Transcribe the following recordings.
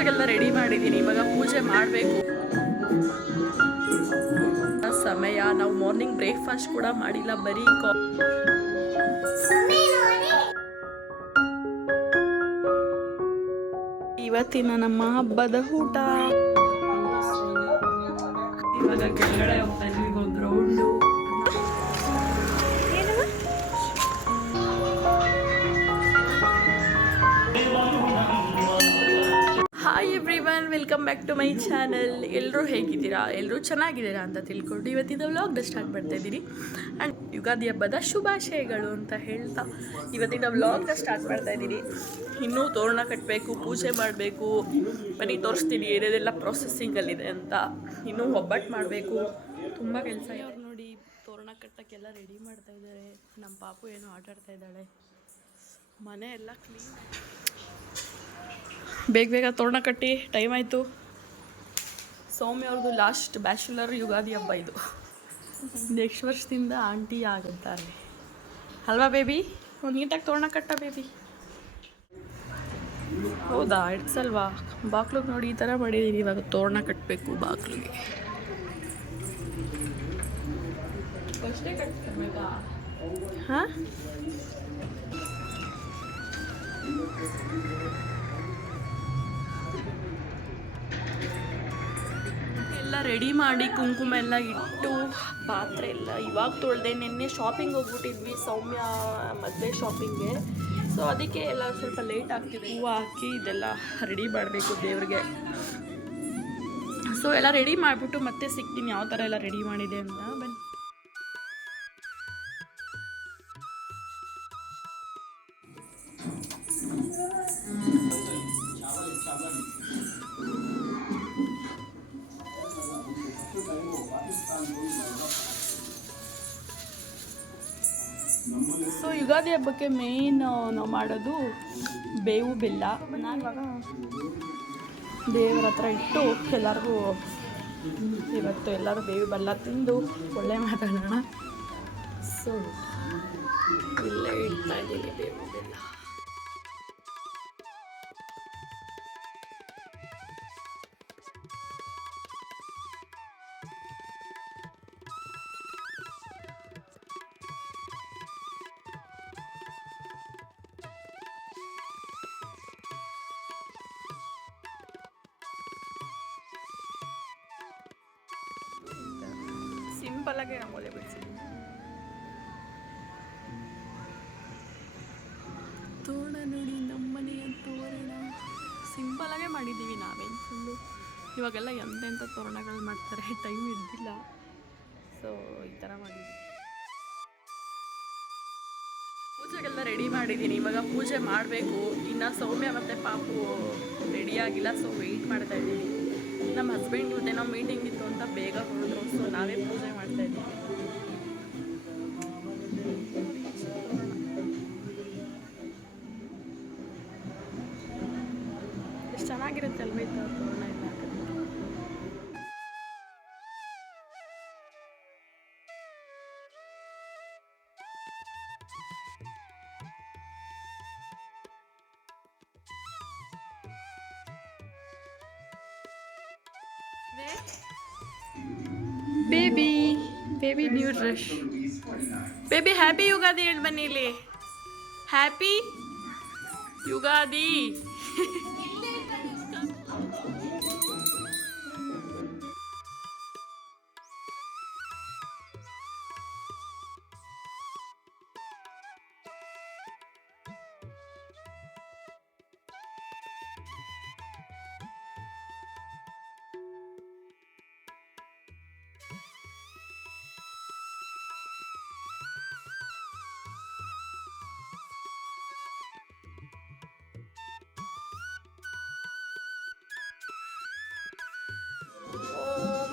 ಪೂಜೆಗೆಲ್ಲ ready ಮಾಡಿದ್ದೀನಿ. ಇವಾಗ ಪೂಜೆ ಮಾಡಬೇಕು. ಸಮಯ ನಾವು ಮಾರ್ನಿಂಗ್ ಬ್ರೇಕ್ಫಾಸ್ಟ್ ಕೂಡ ಮಾಡಿಲ್ಲ, ಬರೀ ಇವತ್ತಿನ ನಮ್ಮ ಹಬ್ಬದ ಊಟ. ಇವಾಗ ಕೆಳಗಡೆ ಹೋಗ್ತಾ ಇದ್ವಿ ಒಂದು round. Hi everyone, welcome back to my channel. ಎಲ್ಲರೂ ಹೇಗಿದ್ದೀರಾ? ಎಲ್ಲರೂ ಚೆನ್ನಾಗಿದ್ದೀರಾ ಅಂತ ತಿಳ್ಕೊಂಡು ಇವತ್ತಿನ ವ್ಲಾಗ್ನ ಸ್ಟಾರ್ಟ್ ಮಾಡ್ತಾ ಇದ್ದೀನಿ. ಆ್ಯಂಡ್ ಯುಗಾದಿ ಹಬ್ಬದ ಶುಭಾಶಯಗಳು ಅಂತ ಹೇಳ್ತಾ ಇವತ್ತಿನ ವ್ಲಾಗ್ನ ಸ್ಟಾರ್ಟ್ ಮಾಡ್ತಾ ಇದ್ದೀನಿ. ಇನ್ನೂ ತೋರಣ ಕಟ್ಟಬೇಕು, ಪೂಜೆ ಮಾಡಬೇಕು, ಬನ್ನಿ ತೋರಿಸ್ತೀನಿ ಏನೇನೆಲ್ಲ ಪ್ರೊಸೆಸಿಂಗಲ್ಲಿದೆ ಅಂತ. ಇನ್ನೂ ಒಬ್ಬಟ್ಟು ಮಾಡಬೇಕು, ತುಂಬ ಕೆಲಸ ಇದೆ. ಅವ್ರು ನೋಡಿ ತೋರಣ ಕಟ್ಟೋಕ್ಕೆಲ್ಲ ರೆಡಿ ಮಾಡ್ತಾ ಇದ್ದಾರೆ. ನಮ್ಮ ಪಾಪು ಏನೋ ಆಟಾಡ್ತಾ ಇದ್ದಾಳೆ. ಮನೆ ಎಲ್ಲ ಕ್ಲೀನ್. ಬೇಗ ಬೇಗ ತೋರಣ ಕಟ್ಟಿ, ಟೈಮ್ ಆಯಿತು. ಸೌಮ್ಯ ಅವ್ರದ್ದು ಲಾಸ್ಟ್ ಬ್ಯಾಚುಲರ್ ಯುಗಾದಿ ಹಬ್ಬ ಇದು. ನೆಕ್ಸ್ಟ್ ವರ್ಷದಿಂದ ಆಂಟಿ ಆಗುತ್ತಾರೆ ಅಲ್ವಾ ಬೇಬಿ? ಒಂದು ನೀಟಾಗಿ ತೋರಣ ಕಟ್ಟ ಬೇಬಿ. ಹೌದಾ, ಇಡ್ಸಲ್ವಾ? ಬಾಗ್ಲಿಗೆ ನೋಡಿ ಈ ಥರ ಮಾಡಿದ್ದೀನಿ. ಇವಾಗ ತೋರಣ ಕಟ್ಟಬೇಕು ಬಾಗ್ಲಿಗೆ. ಅಷ್ಟೇ ಕಟ್ಬೇಕಾ? ಹಾಂ, ಎಲ್ಲ ರೆಡಿ ಮಾಡಿ ಕುಂಕುಮ ಎಲ್ಲ ಇಟ್ಟು, ಪಾತ್ರೆ ಎಲ್ಲ ಇವಾಗ ತೊಳೆದೆ. ನಿನ್ನೆ ಶಾಪಿಂಗ್ ಹೋಗ್ಬಿಟ್ಟಿದ್ವಿ, ಸೌಮ್ಯ ಮದುವೆ ಶಾಪಿಂಗ್ಗೆ. ಸೊ ಅದಕ್ಕೆ ಎಲ್ಲ ಸ್ವಲ್ಪ ಲೇಟ್ ಆಗ್ತಿದೆ. ಹೂವು ಹಾಕಿ ಇದೆಲ್ಲ ರೆಡಿ ಮಾಡಬೇಕು ದೇವ್ರಿಗೆ. ಸೊ ಎಲ್ಲ ರೆಡಿ ಮಾಡಿಬಿಟ್ಟು ಮತ್ತೆ ಸಿಗ್ತೀನಿ ಯಾವ ಥರ ಎಲ್ಲ ರೆಡಿ ಮಾಡಿದೆ ಅಂತ. ಬನ್ನಿ. ಸೊ ಯುಗಾದಿ ಹಬ್ಬಕ್ಕೆ ಮೇನ್ ನಾವು ಮಾಡೋದು ಬೇವು ಬೆಲ್ಲ. ನಾನು ಇವಾಗ ದೇವರ ಹತ್ರ ಇಟ್ಟು ಎಲ್ಲರಿಗೂ ಇವತ್ತು ಎಲ್ಲರೂ ಬೇವು ಬೆಲ್ಲ ತಿಂದು ಒಳ್ಳೆ ಮಾತಾಡೋಣ. ಸೊ ಇಲ್ಲೇ ಇಡ್ತಾ ಇದ್ದೀನಿ ಬೇವು ಬೆಲ್ಲ. ಸಿಂಪಲ್ಲಾಗಿ ರಂಗೋಲಿ ಬಿಡಿಸಿದ್ದೀನಿ. ತೋರಣ ನೋಡಿ, ನಮ್ಮನೆಯ ತೋರಣ ಸಿಂಪಲ್ಲಾಗೇ ಮಾಡಿದ್ದೀವಿ ನಾವೇನು ಫುಲ್ಲು. ಇವಾಗೆಲ್ಲ ಎಂತೆಂಥ ತೋರಣಗಳು ಮಾಡ್ತಾರೆ, ಟೈಮ್ ಇದ್ದಿಲ್ಲ. ಸೊ ಈ ಥರ ಮಾಡಿದ್ದೀವಿ. ಪೂಜೆಗೆಲ್ಲ ರೆಡಿ ಮಾಡಿದ್ದೀನಿ. ಇವಾಗ ಪೂಜೆ ಮಾಡಬೇಕು. ಇನ್ನು ಸೌಮ್ಯ ಮತ್ತು ಪಾಪು ರೆಡಿಯಾಗಿಲ್ಲ, ಸೊ ವೆಯ್ಟ್ ಮಾಡ್ತಾ ಇದ್ದೀನಿ. ನಮ್ಮ ಹಸ್ಬೆಂಡ್ ಇವತ್ತೇನೋ ಮೀಟಿಂಗ್ ಇತ್ತು ಅಂತ ಬೇಗ ಹೊರದ್ರು. ಸೊ ನಾವೇ ಪೂಜೆ ಮಾಡ್ತಾ ಇದ್ದೀವಿ. ಎಷ್ಟು ಚೆನ್ನಾಗಿರುತ್ತೆ ಅಲ್ವೇ ತೋರಣ ಎಲ್ಲ. Baby new dress. Baby happy Ugadi ಹೇಳಿ ಬನ್ನಿ ಇಲ್ಲಿ. ಹ್ಯಾಪಿ ಯುಗಾದಿ.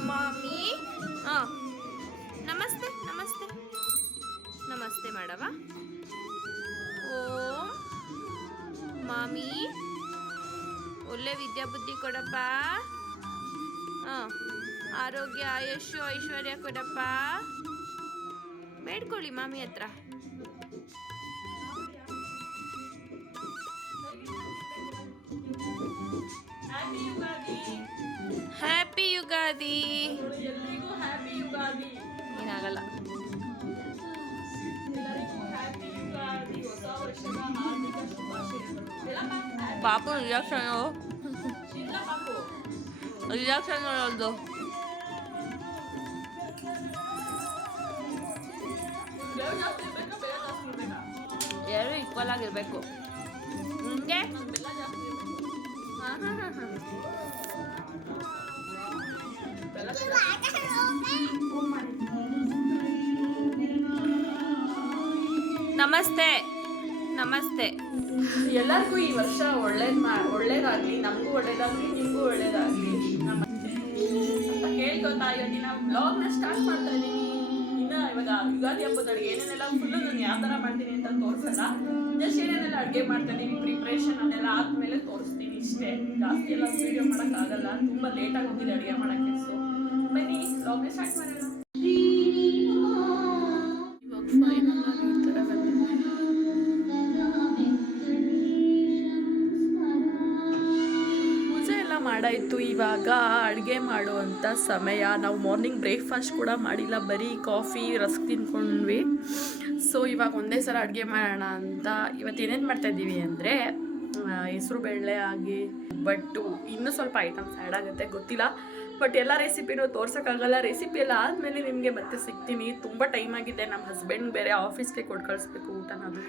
ಮಾಮಿ, ಹಾಂ, ನಮಸ್ತೆ ನಮಸ್ತೆ ನಮಸ್ತೆ ಮಾಡವ. ಓಂ ಮಾಮಿ, ಒಳ್ಳೆ ವಿದ್ಯಾಬುದ್ಧಿ ಕೊಡಪ್ಪ. ಹಾಂ, ಆರೋಗ್ಯ ಆಯುಷ್ಯ ಐಶ್ವರ್ಯ ಕೊಡಪ್ಪ. ಬೇಡ್ಕೊಳ್ಳಿ ಮಾಮಿ ಹತ್ರ. ಹ್ಯಾಪಿ ಯುಗಾದಿ. ಎಲ್ರಿಗೂ ಹ್ಯಾಪಿ ಯುಗಾದಿ. ಏನಾಗಲ್ಲ. ಎಲ್ಲರಿಗೂ ಹ್ಯಾಪಿ ಯುಗಾದಿ, ಹೊಸ ವರ್ಷದ ಹಾರ್ದಿಕ ಶುಭಾಶಯಗಳು. ಪಾಪು ರಿಯಾಕ್ಷನ್ ಇಲ್ಲ ಪಾಪು. ರಿಯಾಕ್ಷನ್ ನೋಡೋದು. ಬೇರೆ ಜಾಸ್ತಿ ಇರ್ಬೇಕಾ ಬೇರೆ ಜಾಸ್ತಿ ಇರ್ಬೇಕಾ? ಎರಡು ಈಕ್ವಲ್ ಆಗಿರ್ಬೇಕು. ನಿಮಗೆ ಬೆಲ್ಲ ಜಾಸ್ತಿ ಇರ್ಬೇಕು. ಬೆಲ್ಲ ನಮಸ್ತೆ ನಮಸ್ತೆ. ಎಲ್ಲರಿಗೂ ಈ ವರ್ಷ ಒಳ್ಳೇದಾಗ್ಲಿ, ನಮಗೂ ಒಳ್ಳೇದಾಗ್ಲಿ, ನಿಮಗೂ ಒಳ್ಳೇದಾಗ್ಲಿ ಅಂತ ಕೇಳ್ಕೊತಾ ಇವತ್ತಿನ ಬ್ಲಾಗ್ನ ಸ್ಟಾರ್ಟ್ ಮಾಡ್ತಾ ಇದ್ದೀನಿ. ಇನ್ನು ಇವಾಗ ಯುಗಾದಿ ಹಬ್ಬದ ಅಡುಗೆ ಏನೇನೆಲ್ಲ ಫುಲ್ಲು ನಾನು ಯಾವ ಥರ ಮಾಡ್ತೀನಿ ಅಂತ ತೋರಿಸಲ್ಲ. ಜಸ್ಟ್ ಏನೇನೆಲ್ಲ ಅಡುಗೆ ಮಾಡ್ತಾ ಇದ್ದೀವಿ, ಪ್ರಿಪ್ರೇಷನ್ ಅದೆಲ್ಲ ಆದಮೇಲೆ ತೋರಿಸ್ತೀನಿ ಇಷ್ಟೇ. ಜಾಸ್ತಿ ಎಲ್ಲ ವೀಡಿಯೋ ಮಾಡೋಕ್ಕಾಗಲ್ಲ, ತುಂಬ ಲೇಟಾಗಿ ಹೋಗಿದೆ ಅಡುಗೆ ಮಾಡೋಕ್ಕೆ. ಸೊ ಬನ್ನಿ ಬ್ಲಾಗ್ನ ಸ್ಟಾರ್ಟ್ ಮಾಡೋಣ. ಇವಾಗ ಫೈನಲ್ ಆಗಿ ಈ ಥರ ಬಂದಿದೆ. ಪೂಜೆ ಎಲ್ಲ ಮಾಡಾಯಿತು. ಇವಾಗ ಅಡುಗೆ ಮಾಡುವಂಥ ಸಮಯ. ನಾವು ಮಾರ್ನಿಂಗ್ ಬ್ರೇಕ್ಫಾಸ್ಟ್ ಕೂಡ ಮಾಡಿಲ್ಲ, ಬರೀ ಕಾಫಿ ರಸ್ಕ್ ತಿನ್ಕೊಂಡ್ವಿ. ಸೊ ಇವಾಗ ಒಂದೇ ಸಲ ಅಡುಗೆ ಮಾಡೋಣ ಅಂತ ಇವತ್ತು ಏನೇನು ಮಾಡ್ತಾಯಿದ್ದೀವಿ ಅಂದರೆ ಹೆಸರು ಬೇಳೆ ಆಗಿ ಬಟ್ಟು ಇನ್ನೂ ಸ್ವಲ್ಪ ಐಟಮ್ಸ್ ಆ್ಯಡ್ ಆಗುತ್ತೆ, ಗೊತ್ತಿಲ್ಲ. ಬಟ್ ಎಲ್ಲ ರೆಸಿಪಿನೂ ತೋರ್ಸೋಕ್ಕಾಗಲ್ಲ. ರೆಸಿಪಿ ಎಲ್ಲ ಆದಮೇಲೆ ನಿಮಗೆ ಮತ್ತೆ ಸಿಗ್ತೀನಿ. ತುಂಬ ಟೈಮ್ ಆಗಿದೆ. ನಮ್ಮ ಹಸ್ಬೆಂಡ್ ಬೇರೆ ಆಫೀಸ್ಗೆ ಕೊಟ್ಟು ಕಳಿಸ್ಬೇಕು ಊಟನ. ಅದು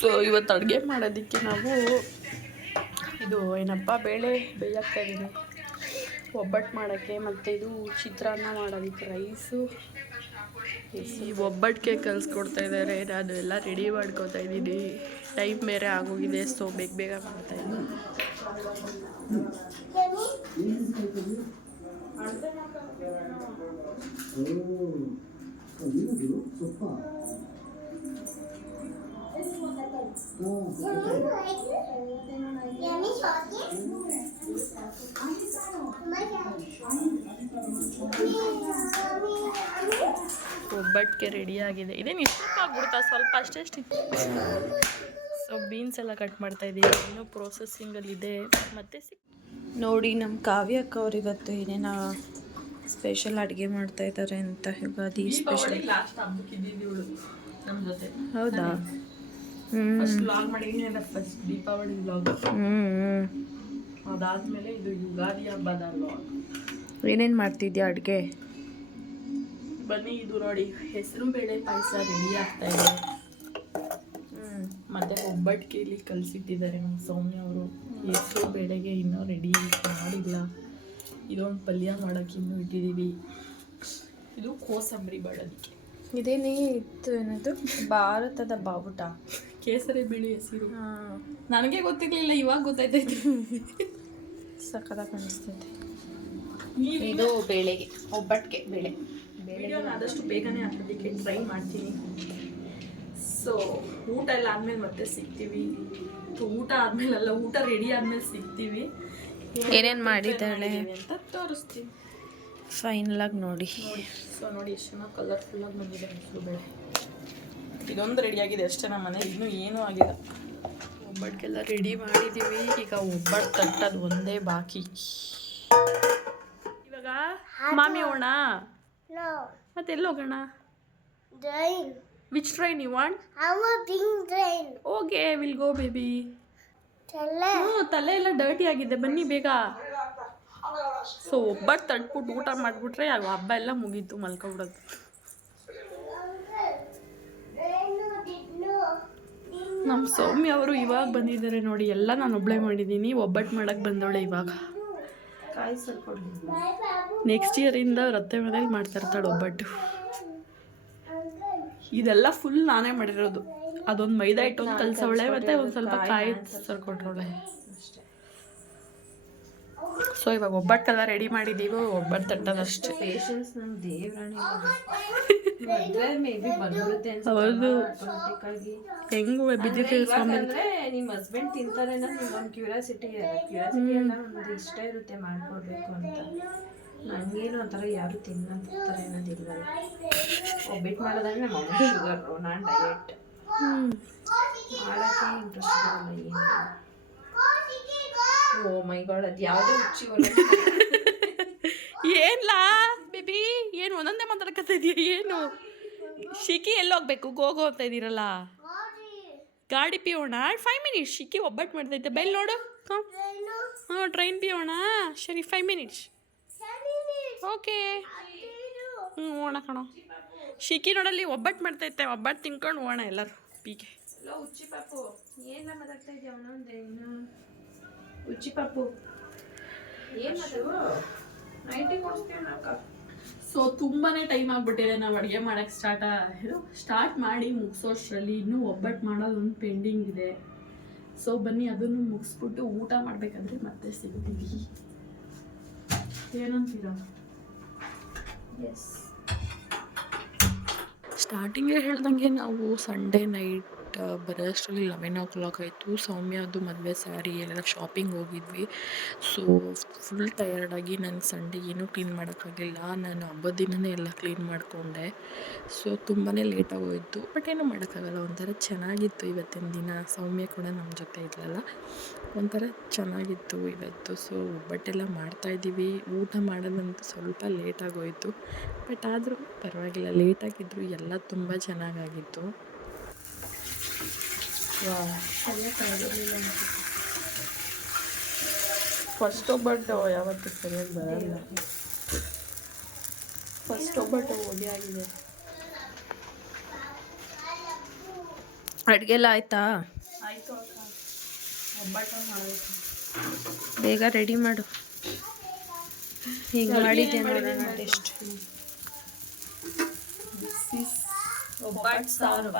ಸೊ ಇವತ್ತು ಅಡುಗೆ ಮಾಡೋದಕ್ಕೆ ನಾವು ಇದು ಏನಪ್ಪ ಬೇಳೆ ಬೇಯಕ್ಕೆ ಇದ್ದೀನಿ, ಒಬ್ಬಟ್ಟು ಮಾಡೋಕ್ಕೆ, ಮತ್ತು ಇದು ಚಿತ್ರಾನ್ನ ಮಾಡೋದಕ್ಕೆ ರೈಸು. ಈ ಒಬ್ಬಟ್ಟಿಗೆ ಕಲಿಸ್ಕೊಡ್ತಾ ಇದ್ದಾರೆ. ನಾನು ಎಲ್ಲ ರೆಡಿ ಮಾಡ್ಕೊತಾ ಇದ್ದೀನಿ. ಟೈಮ್ ಬೇರೆ ಆಗೋಗಿದೆ, ಸೊ ಬೇಗ ಬೇಗ ಮಾಡ್ತಾಯಿದ್ದೀನಿ. ಒಬ್ಬಟ್ಟಿಗೆ ರೆಡಿ ಆಗಿದೆ. ಇದೇನು ಇಷ್ಟು ಆಗ್ಬಿಡ್ತಾ, ಸ್ವಲ್ಪ ಅಷ್ಟೇ. ಸೊ ಬೀನ್ಸ್ ಎಲ್ಲ ಕಟ್ ಮಾಡ್ತಾ ಇದ್ದೀವಿ, ಇನ್ನೂ ಪ್ರೊಸೆಸಿಂಗಲ್ಲಿದೆ. ಮತ್ತು ನೋಡಿ ನಮ್ಮ ಕಾವ್ಯ ಅಕ್ಕ ಅವ್ರು ಇವತ್ತು ಏನೇನ ಸ್ಪೆಷಲ್ ಅಡುಗೆ ಮಾಡ್ತಾ ಇದ್ದಾರೆ ಅಂತ. ಯುಗಾದಿ ಸ್ಪೆಷಲ್. ಲಾಸ್ಟ್ ಹಬ್ಬಕ್ಕೆ ಇದ್ದಿದ್ದು ನಮ್ಮ ಜೊತೆ. ಹೌದಾ? ಫಸ್ಟ್ ವ್ಲಾಗ್ ಮಾಡಿದ್ದೀನಿ, ಫಸ್ಟ್ ದೀಪಾವಳಿ ವ್ಲಾಗ್. ಅದಾದಮೇಲೆ ಇದು ಯುಗಾದಿ ಹಬ್ಬದ ವ್ಲಾಗ್. ಏನೇನು ಮಾಡ್ತಿದ್ಯಾ ಅಡುಗೆ? ಬನ್ನಿ, ಇದು ನೋಡಿ ಹೆಸರು ಬೇಳೆ ಪಾಯಸ ರೆಡಿ ಆಗ್ತಾ ಇದೆ. ಮತ್ತು ಒಬ್ಬಟ್ಟಿಗೆ ಇಲ್ಲಿ ಕಲಿಸಿಟ್ಟಿದ್ದಾರೆ ನಮ್ಮ ಸೌಮ್ಯ ಅವರು. ಹೆಸರು ಬೇಳೆಗೆ ಇನ್ನೂ ರೆಡಿ ಮಾಡಿಲ್ಲ. ಇದೊಂದು ಪಲ್ಯ ಮಾಡೋಕ್ಕೆ ಇನ್ನೂ ಇಟ್ಟಿದ್ದೀವಿ. ಇದು ಕೋಸಂಬರಿ ಮಾಡೋದಕ್ಕೆ. ಇದೇನೇ ಇತ್ತು ಏನದು, ಭಾರತದ ಬಾವುಟ, ಕೇಸರಿ ಬಿಳಿ ಹೆಸರು. ನನಗೆ ಗೊತ್ತಿರಲಿಲ್ಲ, ಇವಾಗ ಗೊತ್ತಾಯ್ತೈತೆ. ಸಕ್ಕತ್ತಾಗಿ ಕಾಣಿಸ್ತೈತೆ. ಇದು ಬೇಳೆಗೆ, ಒಬ್ಬಟ್ಟಿಗೆ ಬೇಳೆ. ವಿಡಿಯೋನ ಆದಷ್ಟು ಬೇಗನೆ ಹಾಕೋದಕ್ಕೆ ಟ್ರೈ ಮಾಡ್ತೀನಿ. ಸೊ ಊಟ ಎಲ್ಲ ಆದಮೇಲೆ ಮತ್ತೆ ಸಿಗ್ತೀವಿ. ಊಟ ಆದಮೇಲೆಲ್ಲ, ಊಟ ರೆಡಿ ಆದಮೇಲೆ ಸಿಗ್ತೀವಿ. ಏನೇನು ಮಾಡಿದ್ದಾಳೆ ಅಂತ ತೋರಿಸ್ತೀವಿ ಫೈನಲಾಗಿ ನೋಡಿ. ಸೊ ನೋಡಿ ಎಷ್ಟು ಚೆನ್ನಾಗಿ ಕಲರ್ಫುಲ್ಲಾಗಿ ಬಂದಿದೆ ಹೆಸರು ಬೇಳೆ. ಇದೊಂದು ರೆಡಿ ಆಗಿದೆ ಅಷ್ಟೇ. ನಮ್ಮ ಮನೇಲಿ ಇನ್ನೂ ಏನೂ ಆಗಿಲ್ಲ. ಒಬ್ಬಟ್ಟಿಗೆಲ್ಲ ರೆಡಿ ಮಾಡಿದ್ದೀವಿ. ಈಗ ಒಬ್ಬಟ್ಟು ತಟ್ಟದು ಒಂದೇ ಬಾಕಿ. ಇವಾಗ ಮಾಮಿ ಹೋಗೋಣ? ಮತ್ತೆ ಎಲ್ಲಿ ಹೋಗೋಣ? Train. Which train you want? I want pink train. Okay, will go baby. Tele. ತಲೆ ಎಲ್ಲ ಡರ್ಟಿ ಆಗಿದೆ, ಬನ್ನಿ ಬೇಗ. ಸೊ ಒಬ್ಬಟ್ಟು ತಟ್ಬಿಟ್ಟು ಊಟ ಮಾಡಿಬಿಟ್ರೆ ಆಗ ಹಬ್ಬ ಎಲ್ಲ ಮುಗೀತು, ಮಲ್ಕೊಬಿಡೋದು. ನಮ್ಮ ಸೌಮ್ಯ ಅವರು ಇವಾಗ ಬಂದಿದ್ದಾರೆ ನೋಡಿ. ಎಲ್ಲ ನಾನು ಒಬ್ಬಳೇ ಮಾಡಿದ್ದೀನಿ. ಒಬ್ಬಟ್ಟು ಮಾಡೋಕ್ಕೆ ಬಂದವಳೆ ಇವಾಗ. ನೆಕ್ಸ್ಟ್ ಇಯರಿಂದ ರತ್ತೆ ಮನೇಲಿ ಮಾಡ್ತಾ ಇರ್ತಾಳೆ ಒಬ್ಬಟ್ಟು. ಇದೆಲ್ಲ ಫುಲ್ ನಾನೇ ಮಾಡಿರೋದು. ಅದೊಂದು ಮೈದಾ ಹಿಟ್ಟೊಂದು ಕಲ್ಸವಳೆ, ಮತ್ತೆ ಒಂದು ಸ್ವಲ್ಪ ಕಾಯಿ ಸರ್ಕೊಟ್ರವಳೆ. ಸೊ ಇವಾಗ ಒಬ್ಬಟ್ಟೆಲ್ಲ ರೆಡಿ ಮಾಡಿದ್ದೀವಿ, ಒಬ್ಬಟ್ಟು ತಟ್ಟೋದಷ್ಟೇ. ಪೇಷನ್ಸ್ ನಮ್ಮ ದೇವರಾಣಿ. ಮೇ ಬಿ ಬಂದ್ಬಿಡುತ್ತೆ ಹೌದು, ಹೆಂಗು ಬಿದ್ದಿರ್ತೀವಿ ಸ್ವಾಮಿ. ಅಂದ್ರೆ ನಿಮ್ಮ ಹಸ್ಬೆಂಡ್ ತಿಂತಾರೆ ಅನ್ನೋದು ನಿಮ್ಗೊಂದು ಕ್ಯೂರಿಯಾಸಿಟಿ ಎಲ್ಲ ಒಂದು ಇಷ್ಟ ಇರುತ್ತೆ ಮಾಡ್ಕೊಡ್ಬೇಕು ಅಂತ. ನನಗೇನು ಒಂಥರ ಯಾರು ತಿನ್ನಂತಾರೆ ಅನ್ನೋದಿಲ್ವಲ್ಲ. ಒಬ್ಬಿಟ್ಟು ಮಾಡೋದಂದ್ರೆ ನಮ್ಮ ಅಮ್ಮ ಶುಗರು, ನಾನು ಡಯಟ್ ಮಾಡೋಕ್ಕೆ ಇಂಟ್ರೆಸ್ಟ್ ಬರಲ್ಲ ಏನು. ಓ ಮೈ ಗಾಡ್, ಅದು ಯಾವುದೇ ಹುಚ್ಚಿ ಏನ್ಲಾ ಬೇಬಿ ಏನು ಒಂದೊಂದೇ ಮಾತಾಡ್ಕೊತಾ ಇದೀಯ ಏನು ಶಿಕಿ ಎಲ್ಲೋಗ್ಬೇಕು ಗೋಗೋ ಅಂತ ಇದ್ದೀರಲ್ಲ ಗಾಡಿ ಪಿಯೋಣ 5 ಮಿನಿಟ್ಸ್ ಶಿಕಿ ಒಬ್ಬಟ್ಟು ಮಾಡ್ತೈತೆ ಬೆಲ್ ನೋಡು ಹಾಂ ಟ್ರೈನ್ ಪಿಯೋಣ ಸರಿ 5 ಮಿನಿಟ್ಸ್ ಓಕೆ ಹೋಗೋಣ ಕಣೋ ಶಿಕಿ ನೋಡಲ್ಲಿ ಒಬ್ಬಟ್ಟು ಮಾಡ್ತೈತೆ ಒಬ್ಬಟ್ಟು ತಿನ್ಕೊಂಡು ಹೋಗೋಣ ಎಲ್ಲರೂ ಪೀಕೆ ಉಚ್ಚಿ ಪಾಪು ಏನ ಮಾತಾಡ್ತಾ ಇದೆಯಾ ಅವನೊಂದೇ ಇನ್ನು ಉಚ್ಚಿ ಪಾಪು ಏನು ನೈಟಿ ಕೊಡಿಸ್ತೀವಿ ನಾವು ಸೊ ತುಂಬಾ ಟೈಮ್ ಆಗಿಬಿಟ್ಟಿದೆ ನಾವು ಅಡುಗೆ ಮಾಡೋಕ್ಕೆ ಸ್ಟಾರ್ಟ್ ಮಾಡಿ ಮುಗಿಸೋಷ್ಟರಲ್ಲಿ ಇನ್ನೂ ಒಬ್ಬಟ್ಟು ಮಾಡೋದೊಂದು ಪೆಂಡಿಂಗ್ ಇದೆ ಸೊ ಬನ್ನಿ ಅದನ್ನು ಮುಗಿಸ್ಬಿಟ್ಟು ಊಟ ಮಾಡಬೇಕಂದ್ರೆ ಮತ್ತೆ ಸಿಗ್ತೀವಿ ಏನಂತೀರ ಎಸ್ ಸ್ಟಾರ್ಟಿಂಗೇ ಹೇಳ್ದಂಗೆ ನಾವು ಸಂಡೇ ನೈಟ್ ಬರೋಷ್ಟರಲ್ಲಿ 11 ಆಯಿತು ಸೌಮ್ಯ ಅದು ಮದುವೆ ಸ್ಯಾರಿ ಎಲ್ಲ ಶಾಪಿಂಗ್ ಹೋಗಿದ್ವಿ ಸೊ ಫುಲ್ ಟಯರ್ಡಾಗಿ ನಾನು ಸಂಡೇ ಏನೂ ಕ್ಲೀನ್ ಮಾಡೋಕ್ಕಾಗಿಲ್ಲ ನಾನು ಹಬ್ಬದ ದಿನವೇ ಎಲ್ಲ ಕ್ಲೀನ್ ಮಾಡಿಕೊಂಡೆ ಸೊ ತುಂಬಾ ಲೇಟಾಗೋಯಿತು ಬಟ್ ಏನೂ ಮಾಡೋಕ್ಕಾಗಲ್ಲ ಒಂಥರ ಚೆನ್ನಾಗಿತ್ತು ಇವತ್ತಿನ ದಿನ ಸೌಮ್ಯ ಕೂಡ ನಮ್ಮ ಜೊತೆ ಇದ್ಲಲ್ಲ ಒಂಥರ ಚೆನ್ನಾಗಿತ್ತು ಇವತ್ತು ಸೊ ಒಬ್ಬಟ್ಟೆಲ್ಲ ಮಾಡ್ತಾಯಿದ್ದೀವಿ ಊಟ ಮಾಡೋದಂತೂ ಸ್ವಲ್ಪ ಲೇಟಾಗೋಯಿತು ಬಟ್ ಆದರೂ ಪರವಾಗಿಲ್ಲ ಲೇಟಾಗಿದ್ದರೂ ಎಲ್ಲ ತುಂಬ ಚೆನ್ನಾಗಾಗಿತ್ತು ಫಸ್ಟ್ ಒಬ್ಬಟ್ಟು ಯಾವತ್ತೂ ಸರಿಯಾಗಿ ಬರಲ್ಲ ಫಸ್ಟ್ ಒಬ್ಬಟ್ಟು ಹೋಗಿ ಆಗಿದೆ ಅಡುಗೆ ಎಲ್ಲ ಆಯ್ತಾ ಆಯಿತು ಅಕ್ಕ ಒಬ್ಬಟ್ಟು ಮಾಡಬೇಕು ಬೇಗ ರೆಡಿ ಮಾಡು ಹೀಗೆ ಮಾಡಿದ್ದೆ ನೋಡೋಣ ಟೆಸ್ಟ್ ಒಬ್ಬಟ್ಟು ಸಾರು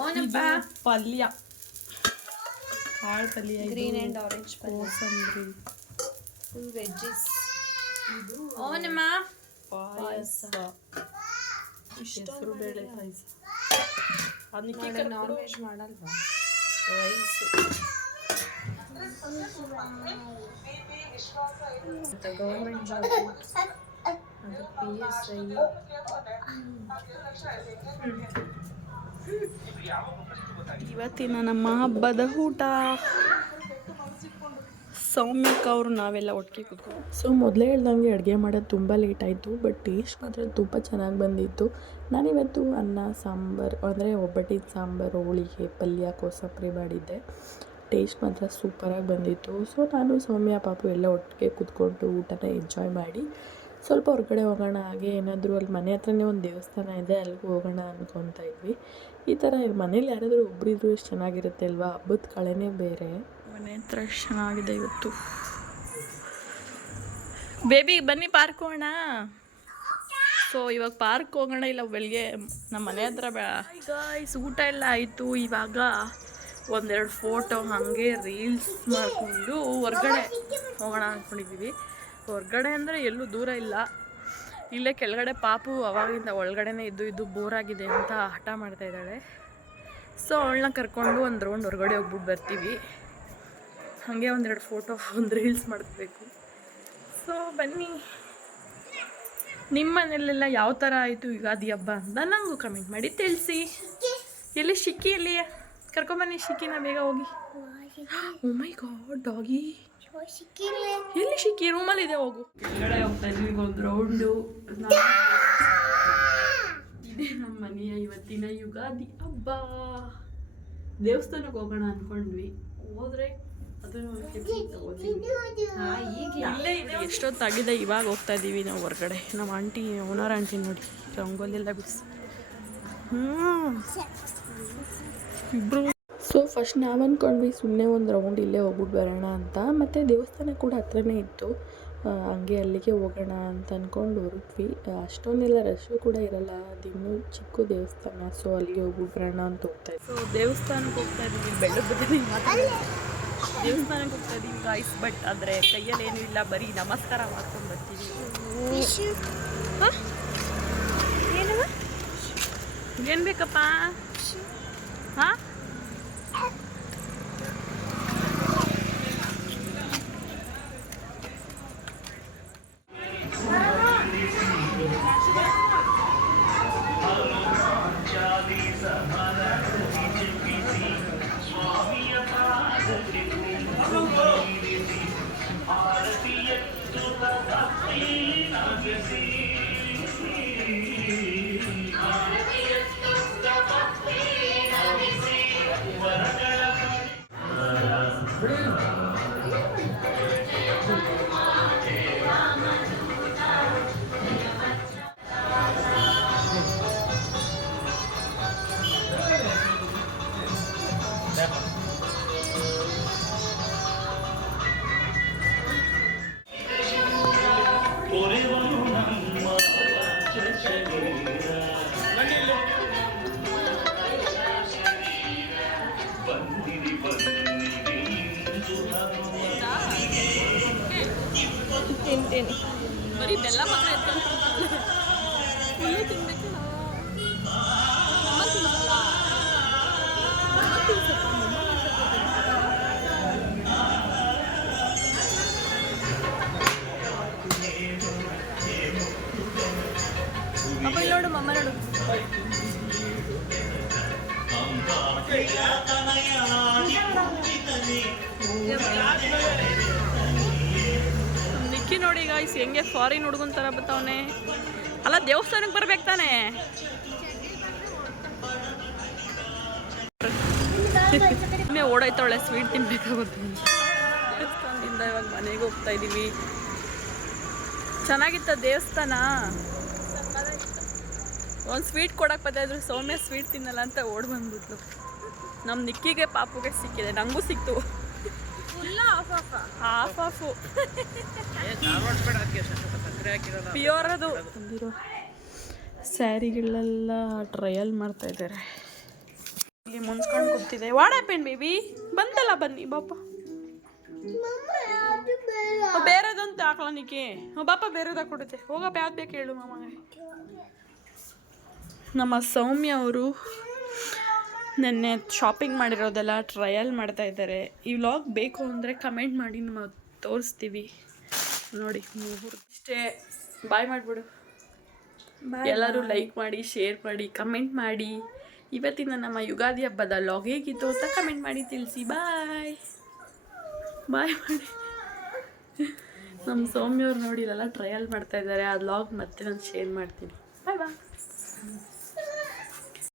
ಓನಪ್ಪ ಪಲ್ಯ ಕಾಳು ಪಲ್ಯ ಗ್ರೀನ್ ಆ್ಯಂಡ್ ಆರೆಂಜ್ ಕೋಸಂಬರಿ ಫುಲ್ ವೆಜ್ಜಿಸ್ ಓನಮ್ಮ ಪಾಯಸ ಹೆಸರು ಬೇಳೆ ಪಾಯಸ ಅದಕ್ಕೆ ನಾನ್ ವೆಜ್ ಮಾಡಲ್ವಾ ರೈಸು ಗೌರ್ಮೆಂಟ್ ಜಾಬ್ ಅದು PSI ಇವತ್ತಿನ ನಮ್ಮ ಹಬ್ಬದ ಊಟ ಸೌಮ್ಯಕ್ಕ ಅವರು ನಾವೆಲ್ಲ ಒಟ್ಟಿಗೆ ಕೂತ್ಕೊಂಡು ಸೊ ಮೊದಲೇ ಹೇಳ್ದಂಗೆ ಅಡುಗೆ ಮಾಡೋದು ತುಂಬ ಲೇಟ್ ಆಯಿತು ಬಟ್ ಟೇಸ್ಟ್ ಮಾತ್ರ ತುಂಬ ಚೆನ್ನಾಗಿ ಬಂದಿತ್ತು ನಾನಿವತ್ತು ಅನ್ನ ಸಾಂಬಾರು ಅಂದರೆ ಒಬ್ಬಟ್ಟಿನ ಸಾಂಬಾರು ಹೋಳಿಗೆ ಪಲ್ಯ ಕೋಸಂಬರಿ ಮಾಡಿದ್ದೆ ಟೇಸ್ಟ್ ಮಾತ್ರ ಸೂಪರಾಗಿ ಬಂದಿತ್ತು ಸೊ ನಾನು ಸೌಮ್ಯ ಪಾಪು ಎಲ್ಲ ಒಟ್ಟಿಗೆ ಕೂತ್ಕೊಂಡು ಊಟನ ಎಂಜಾಯ್ ಮಾಡಿ ಸ್ವಲ್ಪ ಹೊರಗಡೆ ಹೋಗೋಣ ಹಾಗೆ ಏನಾದರೂ ಅಲ್ಲಿ ಮನೆ ಹತ್ರನೇ ಒಂದು ದೇವಸ್ಥಾನ ಇದೆ ಅಲ್ಲಿಗೆ ಹೋಗೋಣ ಅಂದ್ಕೊತಾ ಇದ್ವಿ ಈ ಥರ ಮನೇಲಿ ಯಾರಾದರೂ ಒಬ್ಬರಿದ್ರು ಎಷ್ಟು ಚೆನ್ನಾಗಿರುತ್ತೆ ಅಲ್ವಾ ಹಬ್ಬದ ಕಳೆನೇ ಬೇರೆ ಮನೆ ಹತ್ರ ಎಷ್ಟು ಚೆನ್ನಾಗಿದೆ ಇವತ್ತು ಬೇಬಿ ಬನ್ನಿ ಪಾರ್ಕ್ ಹೋಗೋಣ ಸೊ ಇವಾಗ ಪಾರ್ಕ್ ಹೋಗೋಣ ಇಲ್ಲ ಬೆಳಿಗ್ಗೆ ನಮ್ಮ ಮನೆ ಹತ್ರ ಗಾಯ್ಸ್ ಊಟ ಎಲ್ಲ ಆಯಿತು ಇವಾಗ ಒಂದೆರಡು ಫೋಟೋ ಹಾಗೆ ರೀಲ್ಸ್ ಮಾಡಿಕೊಂಡು ಹೊರ್ಗಡೆ ಹೋಗೋಣ ಅಂದ್ಕೊಂಡಿದ್ದೀವಿ ಹೊರಗಡೆ ಅಂದರೆ ಎಲ್ಲೂ ದೂರ ಇಲ್ಲ ಇಲ್ಲೇ ಕೆಳಗಡೆ ಪಾಪು ಅವಾಗಿಂದ ಒಳಗಡೆನೇ ಇದ್ದು ಬೋರ್ ಆಗಿದೆ ಅಂತ ಹಠ ಮಾಡ್ತಾ ಇದ್ದಾಳೆ ಸೊ ಅವಳನ್ನ ಕರ್ಕೊಂಡು ಒಂದು ರೌಂಡ್ ಹೊರಗಡೆ ಹೋಗ್ಬಿಟ್ಟು ಬರ್ತೀವಿ ಹಾಗೆ ಒಂದೆರಡು ಫೋಟೋ ಒಂದು ರೀಲ್ಸ್ ಮಾಡಬೇಕು ಸೊ ಬನ್ನಿ ನಿಮ್ಮ ಮನೆಯಲ್ಲೆಲ್ಲ ಯಾವ ಥರ ಆಯಿತು ಯುಗಾದಿ ಹಬ್ಬ ಅಂತ ನನಗೂ ಕಮೆಂಟ್ ಮಾಡಿ ತಿಳಿಸಿ ಎಲ್ಲಿ ಶಿಕ್ಕಿಯಲ್ಲಿ ಕರ್ಕೊಂಬನ್ನಿ ಶಿಕ್ಕಿನ ಬೇಗ ಹೋಗಿ ಓ ಮೈ ಗಾಡ್ ಡಾಗಿ ಎಲ್ಲಿ ಶಿಕ್ಕಿ ರೂಮಲ್ಲಿ ಇದೆ ಹೋಗು ಕೆಳಗಡೆ ಹೋಗ್ತಾ ಇದ್ವಿ ಒಂದು ರೌಂಡು ಇದೇ ನಮ್ಮ ಮನೆಯ ಇವತ್ತಿನ ಯುಗಾದಿ ಹಬ್ಬ ದೇವಸ್ಥಾನಕ್ಕೆ ಹೋಗೋಣ ಅನ್ಕೊಂಡ್ವಿ ಹೋದ್ರೆ ಇಲ್ಲೇ ಇದೆ ಎಷ್ಟೊತ್ತಾಗಿದೆ ಇವಾಗ ಹೋಗ್ತಾ ಇದ್ದೀವಿ ನಾವು ಹೊರಗಡೆ ನಮ್ಮ ಆಂಟಿ ಓನರ್ ಆಂಟಿ ನೋಡಿ ರಂಗೋಲಿ ಎಲ್ಲ ಬಿಡಿಸಿ ಇಬ್ರು ಸೊ ಫಸ್ಟ್ ನಾವು ಅಂದ್ಕೊಂಡ್ವಿ ಸುಮ್ಮನೆ ಒಂದು ರೌಂಡ್ ಇಲ್ಲೇ ಹೋಗ್ಬಿಟ್ಟು ಬರೋಣ ಅಂತ ಮತ್ತು ದೇವಸ್ಥಾನ ಕೂಡ ಹತ್ರನೇ ಇತ್ತು ಹಂಗೆ ಅಲ್ಲಿಗೆ ಹೋಗೋಣ ಅಂತ ಅಂದ್ಕೊಂಡು ಹೊರಟ್ವಿ ಅಷ್ಟೊಂದೆಲ್ಲ ರಶ್ಶು ಕೂಡ ಇರಲ್ಲ ಅದಿನ್ನೂ ಚಿಕ್ಕ ದೇವಸ್ಥಾನ ಸೊ ಅಲ್ಲಿಗೆ ಹೋಗ್ಬಿಟ್ಟು ಬರೋಣ ಅಂತ ಹೋಗ್ತಾ ಇದ್ವಿ ಸೊ ದೇವಸ್ಥಾನಕ್ಕೆ ಹೋಗ್ತಾ ಇದ್ದೀವಿ ಬೆಳಗ್ಗೆ ದೇವಸ್ಥಾನಕ್ಕೆ ಹೋಗ್ತಾ ಇದ್ದೀವಿ ಗಾಯ್ಸ್ ಬಟ್ ಆದರೆ ಕೈಯಲ್ಲಿ ಏನೂ ಇಲ್ಲ ಬರೀ ನಮಸ್ಕಾರ ಮಾಡ್ಕೊಂಡು ಬರ್ತೀವಿ ಏನು ಬೇಕಪ್ಪ ಹಾಂ ತಿಂತೀನಿ. ಬರೀ ಬೆಲ್ಲ ಮಾತ್ರ ಎತ್ಕೊಂಡು ಫುಲ್ಲೇ ತಿನ್ಬೇಕು. ಅಪ್ಪ ಇಲ್ಲಿ ನೋಡು ಮಮ್ಮ ನೋಡು. ನಿಕ್ಕಿ ನೋಡಿ ಗಾಯ್ಸ್ ಹೆಂಗೆ ಫಾರಿನ್ ಹುಡುಗನ್ ಥರ ಬರ್ತಾವನೆ. ಅಲ್ಲ ದೇವಸ್ಥಾನಕ್ಕೆ ಬರ್ಬೇಕು ತಾನೆ. ಓಡಾಯ್ತಾವಳೆ ಸ್ವೀಟ್ ತಿನ್ಬೇಕಾಗುತ್ತೆ. ದೇವಸ್ಥಾನದಿಂದ ಇವಾಗ ಮನೆಗೆ ಹೋಗ್ತಾ ಇದ್ದೀವಿ. ಚೆನ್ನಾಗಿತ್ತ ದೇವಸ್ಥಾನ. ಒಂದು ಸ್ವೀಟ್ ಕೊಡಕ್ಕೆ ಬರ್ತಾಯಿದ್ರು, ಸೌಮ್ಯ ಸ್ವೀಟ್ ತಿನ್ನಲ್ಲ ಅಂತ ಓಡ್ ಬಂದ್ಬಿಟ್ಲು. ನಮ್ಮ ನಿಕ್ಕಿಗೆ ಪಾಪುಗೆ ಸಿಕ್ಕಿದೆ, ನನಗೂ ಸಿಕ್ತು. ಹಾಫ್ ಪ್ಯೂರ್ ಅದು. ಬಂದಿರೋ ಸ್ಯಾರಿಗಳೆಲ್ಲ ಟ್ರಯಲ್ ಮಾಡ್ತಾ ಇದ್ದಾರೆ. ಇಲ್ಲಿ ಮುನ್ಸ್ಕೊಂಡು ಕೂತಿದೆ. What happen baby? ಬಂತಲ್ಲ ಬನ್ನಿ ಬಾಪ. ಬೇರೆದಂತ ಹಾಕ್ಲ ನಿಕ್ಕೆ. ಬಾಪ ಬೇರೆದಾಗ ಕೊಡುತ್ತೆ. ಹೋಗಪ್ಪ ಯಾವ್ದು ಬೇಕು ಹೇಳು ಮಾಮಗೆ. ನಮ್ಮ ಸೌಮ್ಯ ಅವರು ನೆನ್ನೆ ಶಾಪಿಂಗ್ ಮಾಡಿರೋದೆಲ್ಲ ಟ್ರಯಲ್ ಮಾಡ್ತಾ ಇದ್ದಾರೆ. ಈ ವ್ಲಾಗ್ ಬೇಕು ಅಂದರೆ ಕಮೆಂಟ್ ಮಾಡಿ ನಾವು ತೋರಿಸ್ತೀವಿ. ನೋಡಿ ಇಷ್ಟೇ. ಬಾಯ್ ಮಾಡಿಬಿಡು. ಎಲ್ಲರೂ ಲೈಕ್ ಮಾಡಿ, ಶೇರ್ ಮಾಡಿ, ಕಮೆಂಟ್ ಮಾಡಿ. ಇವತ್ತಿನ ನಮ್ಮ ಯುಗಾದಿ ಹಬ್ಬದ ವ್ಲಾಗ್ ಹೇಗಿತ್ತು ಅಂತ ಕಮೆಂಟ್ ಮಾಡಿ ತಿಳಿಸಿ. ಬಾಯ್ ಬಾಯ್ ಮಾಡಿ. ನಮ್ಮ ಸೌಮ್ಯವ್ರು ನೋಡಿ ಇಲ್ಲೆಲ್ಲ ಟ್ರಯಲ್ ಮಾಡ್ತಾ ಇದ್ದಾರೆ. ಆ ವ್ಲಾಗ್ ಮತ್ತೆ ನಾನು ಶೇರ್ ಮಾಡ್ತೀನಿ. ಬಾಯ್ ಬಾಯ್.